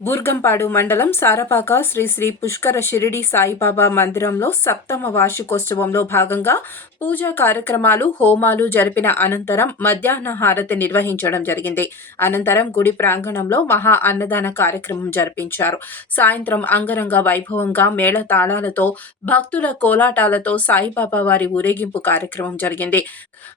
బూర్గంపాడు మండలం సారపాక శ్రీ శ్రీ పుష్కర షిరిడి సాయిబాబా మందిరంలో సప్తమ వార్షికోత్సవంలో భాగంగా పూజా కార్యక్రమాలు హోమాలు జరిపిన అనంతరం మధ్యాహ్న హారతి నిర్వహించడం జరిగింది. అనంతరం గుడి ప్రాంగణంలో మహా అన్నదాన కార్యక్రమం జరిపించారు. సాయంత్రం అంగరంగ వైభవంగా మేళ తాళాలతో భక్తుల కోలాటాలతో సాయిబాబా వారి ఊరేగింపు కార్యక్రమం జరిగింది.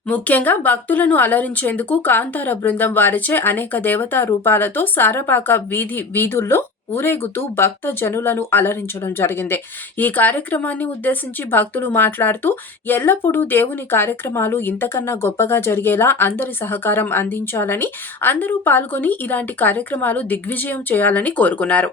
ముఖ్యంగా భక్తులను అలరించేందుకు కాంతార బృందం వారిచే అనేక దేవతా రూపాలతో సారపాక వీధి వీధుల్లో ఊరేగుతూ భక్త జనులను అలరించడం జరిగింది. ఈ కార్యక్రమాన్ని ఉద్దేశించి భక్తులు మాట్లాడుతూ ఎల్లప్పుడూ దేవుని కార్యక్రమాలు ఇంతకన్నా గొప్పగా జరిగేలా అందరి సహకారం అందించాలని అందరూ పాల్గొని ఇలాంటి కార్యక్రమాలు దిగ్విజయం చేయాలని కోరుకున్నారు.